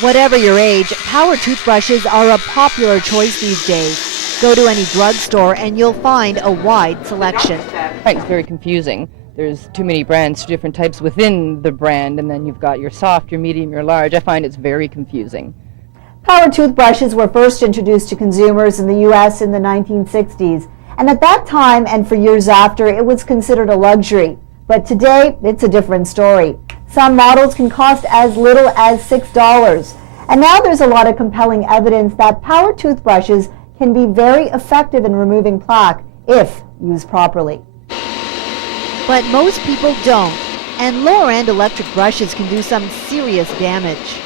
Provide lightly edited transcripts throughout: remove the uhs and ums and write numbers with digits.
Whatever your age, power toothbrushes are a popular choice these days. Go to any drugstore and you'll find a wide selection. It's very confusing. There's too many brands, different types within the brand, and then you've got your soft, your medium, your large. I find it's very confusing. Power toothbrushes were first introduced to consumers in the U.S. in the 1960s. And at that time, and for years after, it was considered a luxury. But today, it's a different story. Some models can cost as little as $6. And now there's a lot of compelling evidence that power toothbrushes can be very effective in removing plaque if used properly. But most people don't, and lower-end electric brushes can do some serious damage.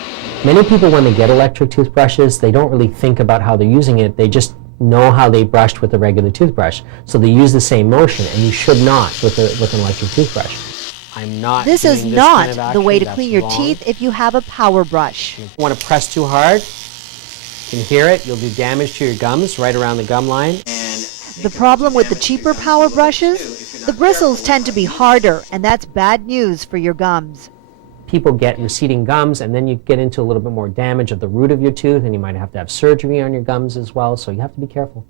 Many people, when they get electric toothbrushes, they don't really think about how they're using it. They just know how they brushed with a regular toothbrush. So they use the same motion, and you should not with an electric toothbrush. This is not the way to clean your teeth if you have a power brush. You want to press too hard, you can hear it, you'll do damage to your gums right around the gum line. The problem with the cheaper power brushes? The bristles tend to be harder, and that's bad news for your gums. People get receding gums, and then you get into a little bit more damage of the root of your tooth, and you might have to have surgery on your gums as well, so you have to be careful.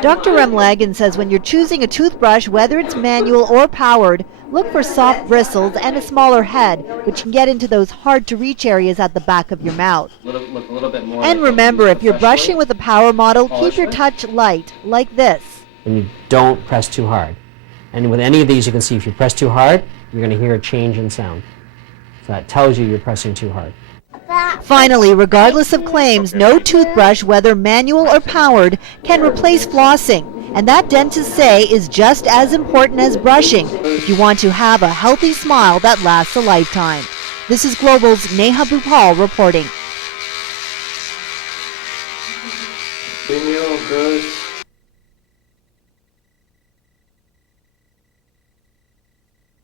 Dr. Remlagan says when you're choosing a toothbrush, whether it's manual or powered, look for soft bristles and a smaller head, which can get into those hard-to-reach areas at the back of your mouth. And remember, if you're brushing with a power model, keep your touch light, like this. And you don't press too hard. And with any of these, you can see if you press too hard, you're going to hear a change in sound. So that tells you you're pressing too hard. Finally, regardless of claims, no toothbrush, whether manual or powered, can replace flossing. And that dentists say is just as important as brushing if you want to have a healthy smile that lasts a lifetime. This is Global's Neha Bhupal reporting. Good.